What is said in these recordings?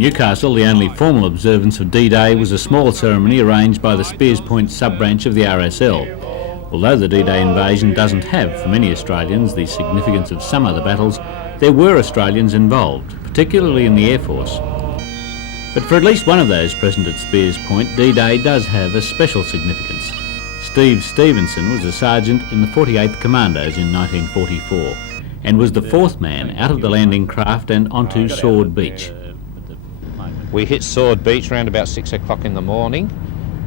Newcastle, the only formal observance of D-Day was a small ceremony arranged by the Spears Point sub-branch of the RSL. Although the D-Day invasion doesn't have, for many Australians, the significance of some other battles, there were Australians involved, particularly in the Air Force. But for at least one of those present at Spears Point, D-Day does have a special significance. Steve Stevenson was a sergeant in the 48th Commandos in 1944 and was the fourth man out of the landing craft and onto Sword Beach. We hit Sword Beach around about 6 o'clock in the morning.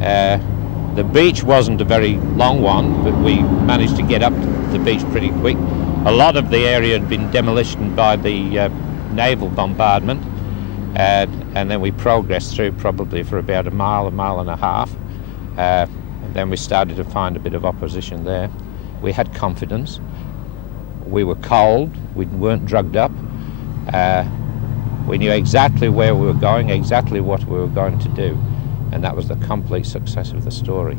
The beach wasn't a very long one, but we managed to get up the beach pretty quick. A lot of the area had been demolished by the naval bombardment, and then we progressed through probably for about a mile and a half. Then we started to find a bit of opposition there. We had confidence. We were cold. We weren't drugged up. We knew exactly where we were going, exactly what we were going to do, and that was the complete success of the story.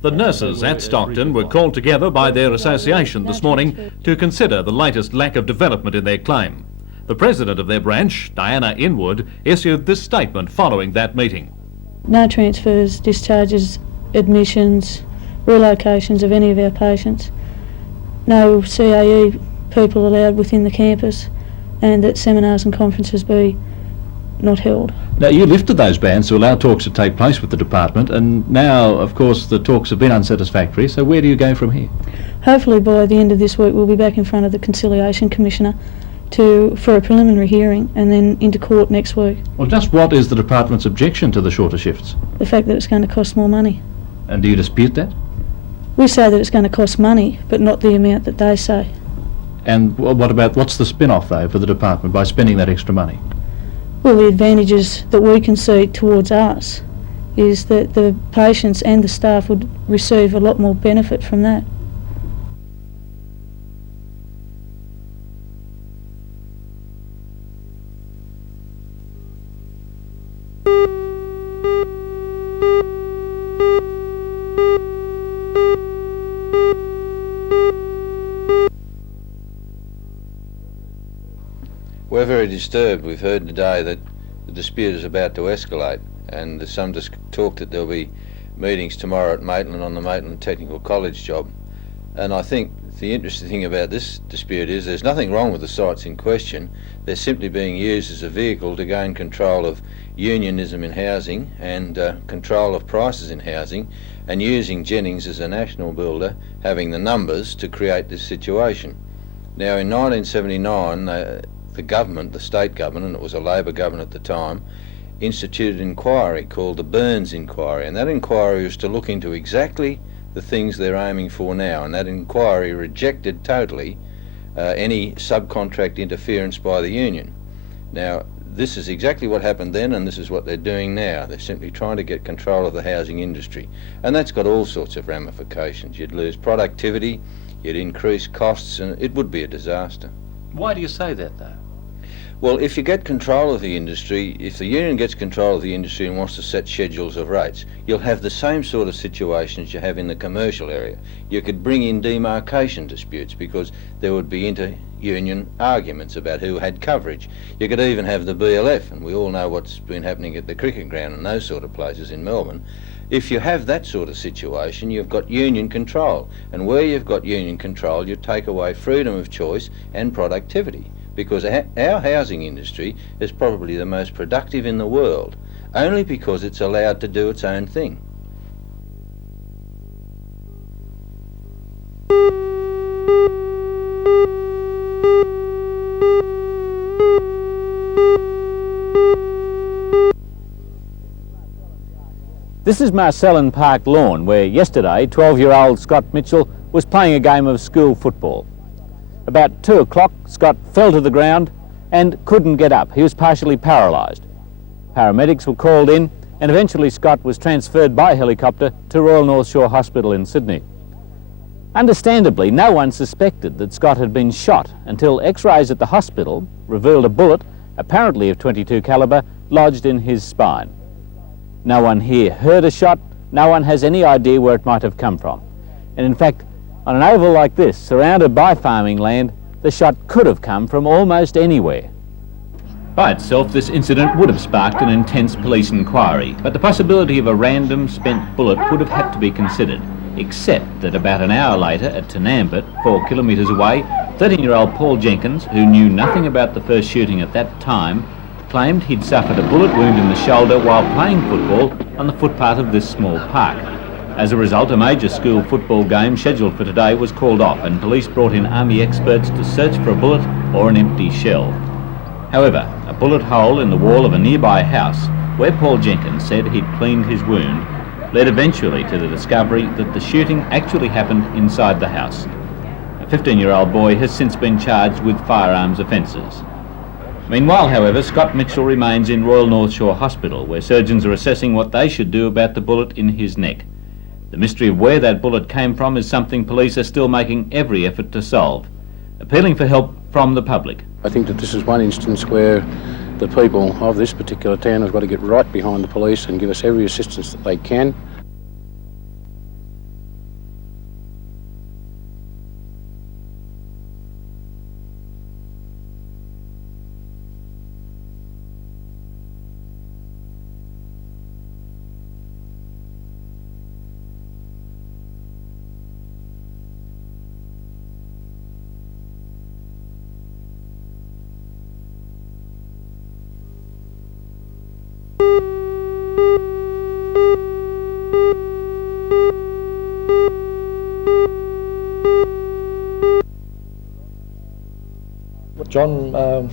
The nurses at Stockton were called together by their association this morning to consider the latest lack of development in their claim. The president of their branch, Diana Inwood, issued this statement following that meeting. No transfers, discharges, admissions, relocations of any of our patients. No CAE people allowed within the campus, and that seminars and conferences be not held. Now, you lifted those bans to allow talks to take place with the department, and now, of course, the talks have been unsatisfactory, so where do you go from here? Hopefully by the end of this week we'll be back in front of the Conciliation Commissioner for a preliminary hearing, and then into court next week. Well, just what is the department's objection to the shorter shifts? The fact that it's going to cost more money. And do you dispute that? We say that it's going to cost money, but not the amount that they say. And what's the spin-off, though, for the department by spending that extra money? Well, the advantages that we can see towards us is that the patients and the staff would receive a lot more benefit from that. We're very disturbed. We've heard today that the dispute is about to escalate, and there's some talk that there'll be meetings tomorrow at Maitland on the Maitland Technical College job. And I think the interesting thing about this dispute is there's nothing wrong with the sites in question. They're simply being used as a vehicle to gain control of unionism in housing and control of prices in housing, and using Jennings as a national builder, having the numbers to create this situation. Now, in 1979, the government, the state government, and it was a Labor government at the time, instituted an inquiry called the Burns Inquiry, and that inquiry was to look into exactly the things they're aiming for now, and that inquiry rejected totally any subcontract interference by the union. Now, this is exactly what happened then, and this is what they're doing now. They're simply trying to get control of the housing industry, and that's got all sorts of ramifications. You'd lose productivity, you'd increase costs, and it would be a disaster. Why do you say that, though? Well, if you get control of the industry, if the union gets control of the industry and wants to set schedules of rates, you'll have the same sort of situations you have in the commercial area. You could bring in demarcation disputes because there would be inter-union arguments about who had coverage. You could even have the BLF, and we all know what's been happening at the cricket ground and those sort of places in Melbourne. If you have that sort of situation, you've got union control, and where you've got union control, you take away freedom of choice and productivity, because our housing industry is probably the most productive in the world, only because it's allowed to do its own thing. This is Marcellin Park Lawn, where yesterday 12-year-old Scott Mitchell was playing a game of school football. About 2 o'clock, Scott fell to the ground and couldn't get up. He was partially paralysed. Paramedics were called in, and eventually Scott was transferred by helicopter to Royal North Shore Hospital in Sydney. Understandably, no one suspected that Scott had been shot until X-rays at the hospital revealed a bullet, apparently of .22 calibre, lodged in his spine. No one here heard a shot, no one has any idea where it might have come from. And in fact, on an oval like this, surrounded by farming land, the shot could have come from almost anywhere. By itself, this incident would have sparked an intense police inquiry, but the possibility of a random spent bullet would have had to be considered, except that about an hour later at Tanambit, 4 kilometres away, 13-year-old Paul Jenkins, who knew nothing about the first shooting at that time, claimed he'd suffered a bullet wound in the shoulder while playing football on the footpath of this small park. As a result, a major school football game scheduled for today was called off and police brought in army experts to search for a bullet or an empty shell. However, a bullet hole in the wall of a nearby house, where Paul Jenkins said he'd cleaned his wound, led eventually to the discovery that the shooting actually happened inside the house. A 15-year-old boy has since been charged with firearms offences. Meanwhile, however, Scott Mitchell remains in Royal North Shore Hospital, where surgeons are assessing what they should do about the bullet in his neck. The mystery of where that bullet came from is something police are still making every effort to solve, appealing for help from the public. I think that this is one instance where the people of this particular town have got to get right behind the police and give us every assistance that they can. John,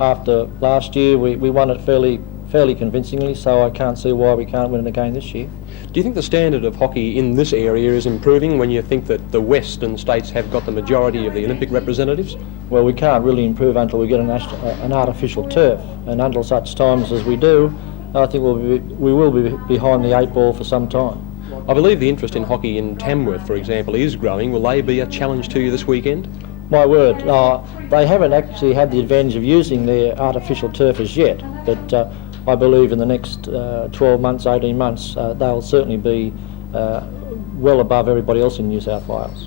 after last year we won it fairly convincingly, so I can't see why we can't win it again this year. Do you think the standard of hockey in this area is improving when you think that the western states have got the majority of the Olympic representatives? Well, we can't really improve until we get an artificial turf, and until such times as we do, I think we will be behind the 8 ball for some time. I believe the interest in hockey in Tamworth, for example, is growing. Will they be a challenge to you this weekend? My word, they haven't actually had the advantage of using their artificial turf as yet, but I believe in the next 12 months, 18 months, they'll certainly be well above everybody else in New South Wales.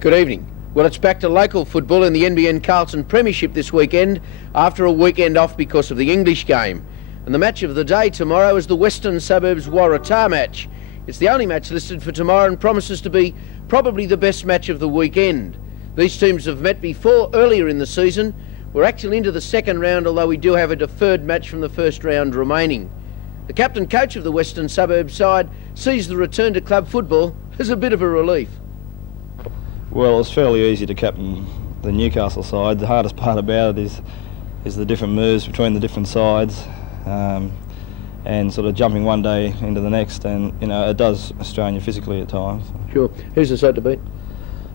Good evening. Well, it's back to local football in the NBN Carlton Premiership this weekend after a weekend off because of the English game. And the match of the day tomorrow is the Western Suburbs Waratah match. It's the only match listed for tomorrow and promises to be probably the best match of the weekend. These teams have met before earlier in the season. We're actually into the second round, although we do have a deferred match from the first round remaining. The captain coach of the Western Suburbs side sees the return to club football as a bit of a relief. Well, it's fairly easy to captain the Newcastle side. The hardest part about it is the different moves between the different sides, and sort of jumping one day into the next, and you know it does strain you physically at times. Sure. Who's the side to beat?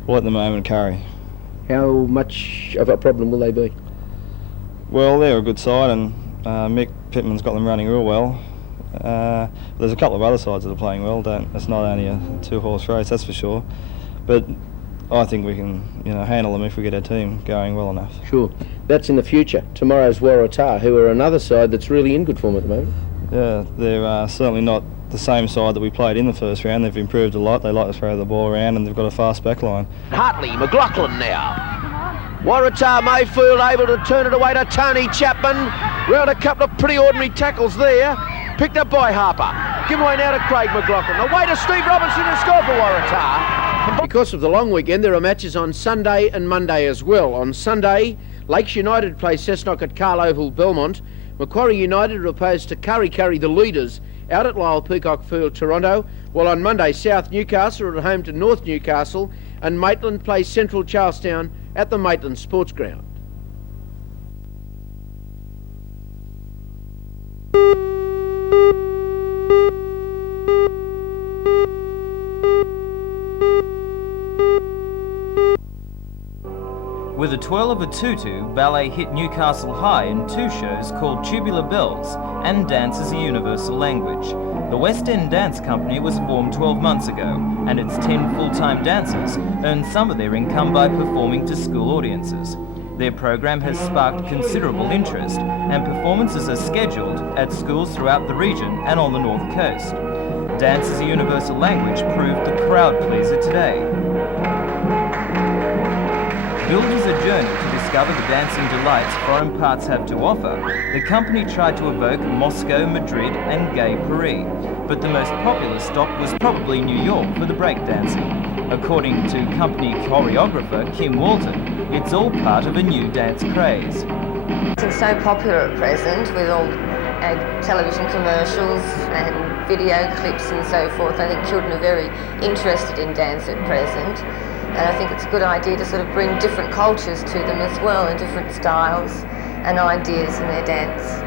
Well, at the moment, Curry. How much of a problem will they be? Well, they're a good side, and Mick Pittman's got them running real well. There's a couple of other sides that are playing well. It's not only a 2-horse race, that's for sure. But I think we can, handle them if we get our team going well enough. Sure. That's in the future. Tomorrow's Waratah, who are another side that's really in good form at the moment. Yeah, they're certainly not the same side that we played in the first round. They've improved a lot. They like to throw the ball around, and they've got a fast back line. Hartley, McLaughlin now. Waratah Mayfield able to turn it away to Tony Chapman. Round a couple of pretty ordinary tackles there. Picked up by Harper. Given away now to Craig McLaughlin. Away to Steve Robinson and score for Waratah. Because of the long weekend, there are matches on Sunday and Monday as well. On Sunday, Lakes United play Cessnock at Carl Oval, Belmont. Macquarie United are opposed to Curry, the leaders, out at Lyle Peacock Field, Toronto. While on Monday, South Newcastle are at home to North Newcastle, and Maitland plays Central Charlestown at the Maitland Sports Ground. With a twirl of a tutu, ballet hit Newcastle High in 2 shows called Tubular Bells and Dance as a Universal Language. The West End Dance Company was formed 12 months ago, and its 10 full-time dancers earn some of their income by performing to school audiences. Their program has sparked considerable interest, and performances are scheduled at schools throughout the region and on the North Coast. Dance as a Universal Language proved the crowd pleaser today. Billed as a journey to discover the dancing delights foreign parts have to offer, the company tried to evoke Moscow, Madrid and gay Paris, but the most popular stop was probably New York for the breakdancing. According to company choreographer Kim Walton, it's all part of a new dance craze. It's so popular at present with all television commercials and video clips and so forth. I think children are very interested in dance at present, and I think it's a good idea to sort of bring different cultures to them as well, and different styles and ideas in their dance.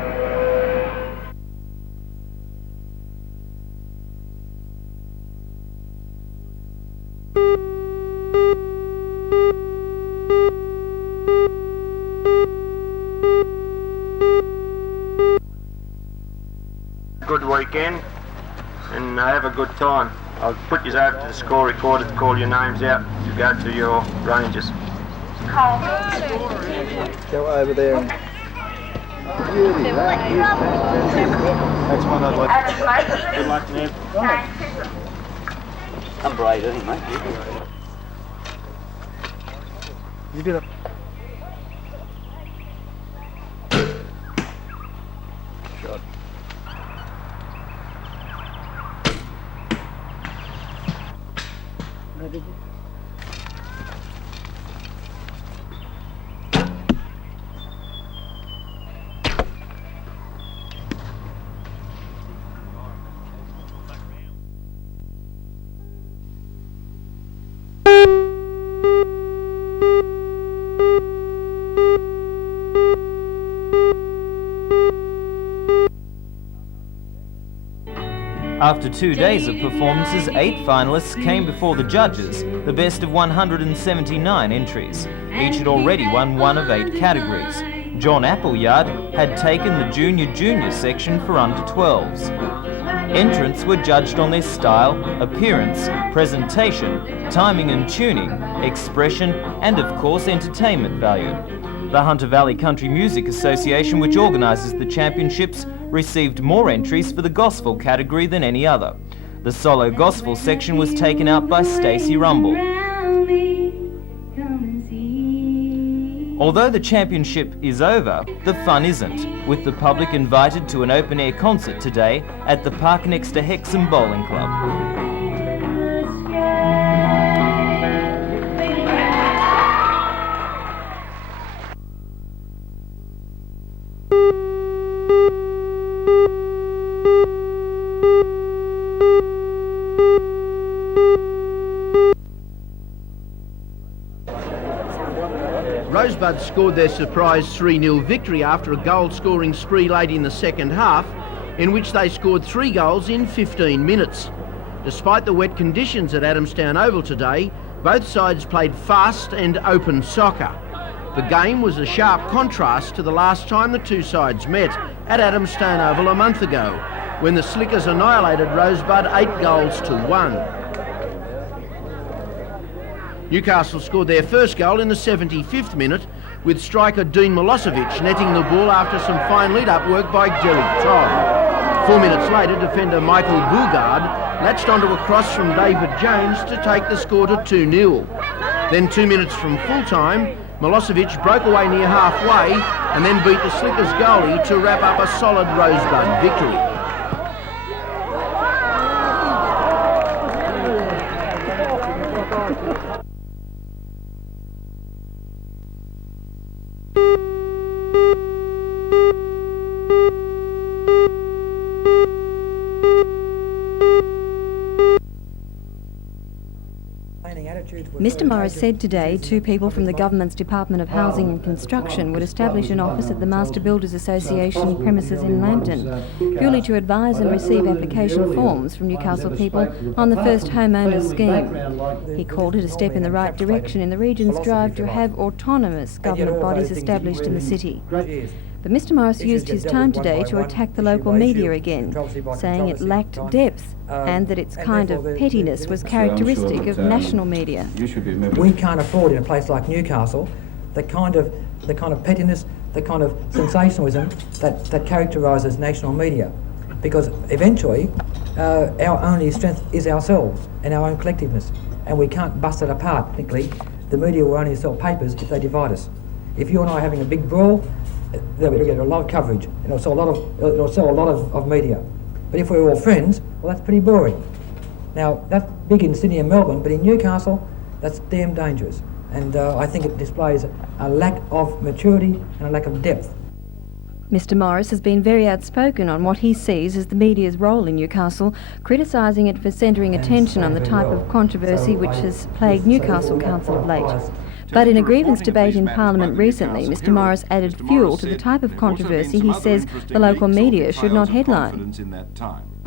Good weekend and have a good time. I'll put you over to the score recorder to call your names out to go to your ranges. Go over there and that's one I'd like. Good luck, man. I'm bright, isn't he, mate? You did it. Shot. Did you? After 2 days of performances, 8 finalists came before the judges, the best of 179 entries. Each had already won 1 of 8 categories. John Appleyard had taken the junior section for under 12s. Entrants were judged on their style, appearance, presentation, timing and tuning, expression, and of course entertainment value. The Hunter Valley Country Music Association, which organises the championships, received more entries for the gospel category than any other. The solo gospel section was taken out by Stacey Rumble. Although the championship is over, the fun isn't, with the public invited to an open-air concert today at the park next to Hexham Bowling Club. Rosebud scored their surprise 3-0 victory after a goal-scoring spree late in the second half, in which they scored 3 goals in 15 minutes. Despite the wet conditions at Adamstown Oval today, both sides played fast and open soccer. The game was a sharp contrast to the last time the two sides met at Adamstown Oval a month ago, when the Slickers annihilated Rosebud 8 goals to 1. Newcastle scored their first goal in the 75th minute, with striker Dean Milosevic netting the ball after some fine lead-up work by Derek Todd. 4 minutes later, defender Michael Bougard latched onto a cross from David Jones to take the score to 2-0. Then 2 minutes from full-time, Milosevic broke away near halfway and then beat the Slickers goalie to wrap up a solid Rosebud victory. Mr Morris said today 2 people from the government's Department of Housing and Construction would establish an office at the Master Builders Association premises in Lambton, purely to advise and receive application forms from Newcastle people on the first homeowners scheme. He called it a step in the right direction in the region's drive to have autonomous government bodies established in the city. But Mr Morris used his time today to attack the local media again, saying it lacked depth and that its kind of pettiness was characteristic of national media. We can't afford in a place like Newcastle the kind of pettiness, the kind of sensationalism that characterises national media, because eventually our only strength is ourselves and our own collectiveness, and we can't bust it apart. Technically, the media will only sell papers if they divide us. If you and I are having a big brawl, they'll get a lot of coverage, and it'll sell a lot of media. But if we're all friends, well, that's pretty boring. Now, that's big in Sydney and Melbourne, but in Newcastle, that's damn dangerous. And I think it displays a lack of maturity and a lack of depth. Mr Morris has been very outspoken on what he sees as the media's role in Newcastle, criticising it for centering attention on the type of controversy which has plagued Newcastle Council of late. But in a grievance debate in Parliament recently, Mr Morris added fuel to the type of controversy he says the local media should not headline.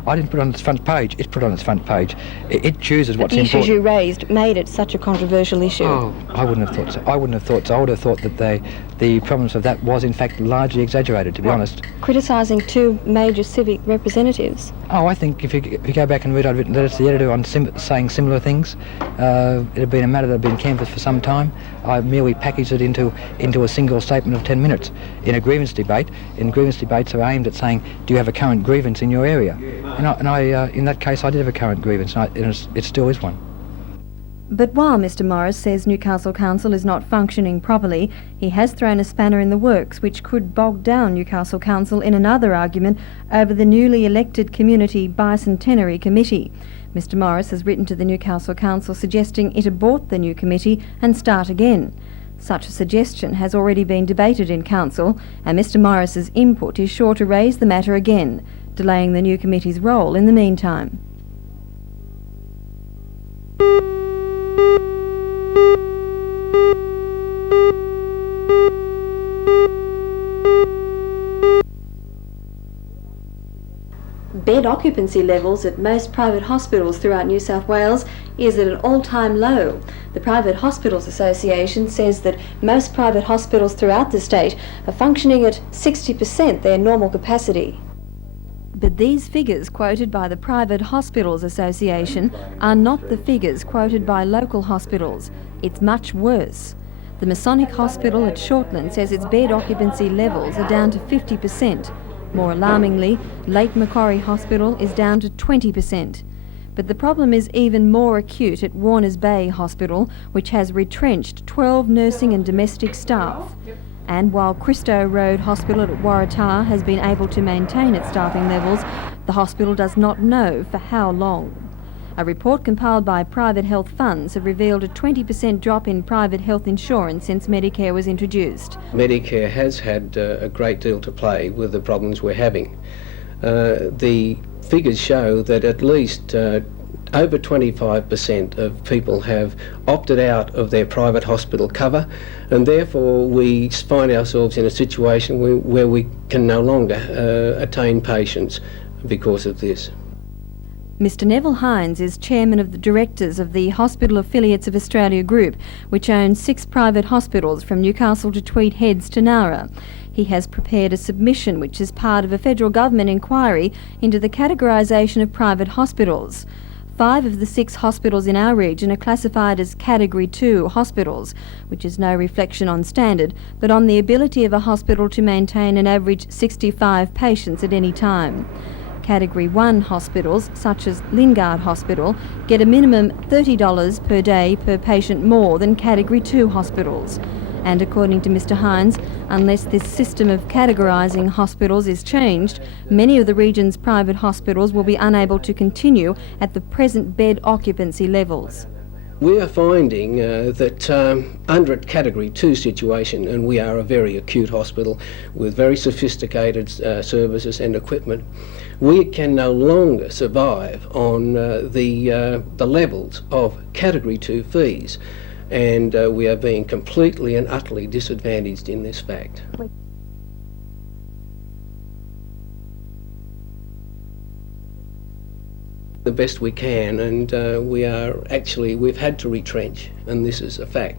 I didn't put it on its front page, it's put on its front page. It chooses what's important. The issues you raised made it such a controversial issue. Oh, I wouldn't have thought so. I would have thought that the problems of that was in fact largely exaggerated, to be honest. Criticising 2 major civic representatives. Oh, I think if you go back and read, I'd written letters to the editor on saying similar things. It had been a matter that had been canvassed for some time. I merely packaged it into a single statement of 10 minutes. In a grievance debate, grievance debates are aimed at saying, do you have a current grievance in your area? And I in that case, I did have a current grievance, and it still is one. But while Mr Morris says Newcastle Council is not functioning properly, he has thrown a spanner in the works which could bog down Newcastle Council in another argument over the newly elected Community Bicentenary Committee. Mr Morris has written to the Newcastle Council suggesting it abort the new committee and start again. Such a suggestion has already been debated in Council, and Mr Morris's input is sure to raise the matter again, delaying the new committee's role in the meantime. Bed occupancy levels at most private hospitals throughout New South Wales is at an all-time low. The Private Hospitals Association says that most private hospitals throughout the state are functioning at 60% their normal capacity. But these figures quoted by the Private Hospitals Association are not the figures quoted by local hospitals. It's much worse. The Masonic Hospital at Shortland says its bed occupancy levels are down to 50%. More alarmingly, Lake Macquarie Hospital is down to 20%. But the problem is even more acute at Warners Bay Hospital, which has retrenched 12 nursing and domestic staff. And while Christo Road Hospital at Waratah has been able to maintain its staffing levels, the hospital does not know for how long. A report compiled by private health funds have revealed a 20% drop in private health insurance since Medicare was introduced. Medicare has had a great deal to play with the problems we're having. The figures show that at least over 25% of people have opted out of their private hospital cover, and therefore we find ourselves in a situation where we can no longer attain patients because of this. Mr Neville Hines is chairman of the directors of the Hospital Affiliates of Australia Group, which owns 6 private hospitals from Newcastle to Tweed Heads to Nowra. He has prepared a submission which is part of a federal government inquiry into the categorisation of private hospitals. 5 of the 6 hospitals in our region are classified as Category 2 hospitals, which is no reflection on standard, but on the ability of a hospital to maintain an average 65 patients at any time. Category 1 hospitals, such as Lingard Hospital, get a minimum $30 per day per patient more than Category 2 hospitals. And according to Mr Hines, unless this system of categorising hospitals is changed, many of the region's private hospitals will be unable to continue at the present bed occupancy levels. We are finding that under a Category 2 situation, and we are a very acute hospital with very sophisticated services and equipment, we can no longer survive on the levels of Category 2 fees, and we are being completely and utterly disadvantaged in this fact. The best we can, and we've had to retrench, and this is a fact.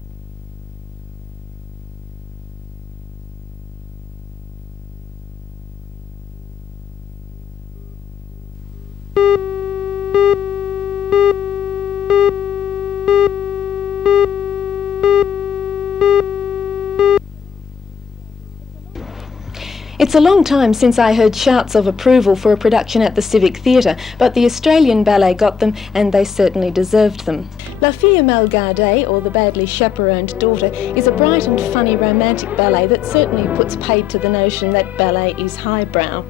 It's a long time since I heard shouts of approval for a production at the Civic Theatre, but the Australian Ballet got them, and they certainly deserved them. La Fille Mal Gardée, or The Badly Chaperoned Daughter, is a bright and funny romantic ballet that certainly puts paid to the notion that ballet is highbrow.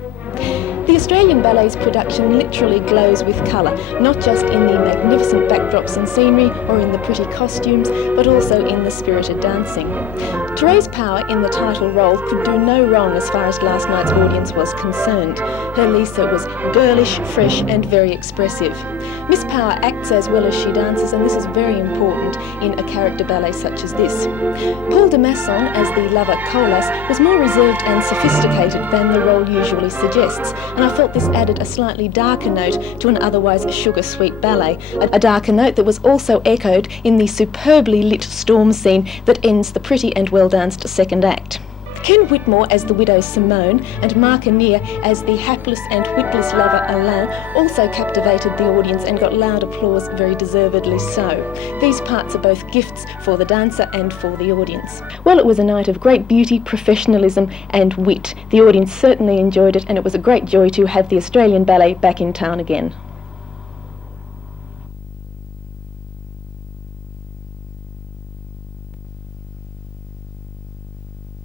The Australian Ballet's production literally glows with colour, not just in the magnificent backdrops and scenery or in the pretty costumes, but also in the spirited dancing. Torres Power in the title role could do no wrong as far as last night's audience was concerned. Her Lisa was girlish, fresh and very expressive. Miss Power acts as well as she dances, and this is very important in a character ballet such as this. Paul de Masson as the lover Colas was more reserved and sophisticated than the role usually suggests, and I felt this added a slightly darker note to an otherwise sugar-sweet ballet, a darker note that was also echoed in the superbly lit storm scene that ends the pretty and well-danced second act. Ken Whitmore as the widow Simone and Mark Anir as the hapless and witless lover Alain also captivated the audience and got loud applause, very deservedly so. These parts are both gifts for the dancer and for the audience. Well, it was a night of great beauty, professionalism and wit. The audience certainly enjoyed it, and it was a great joy to have the Australian Ballet back in town again.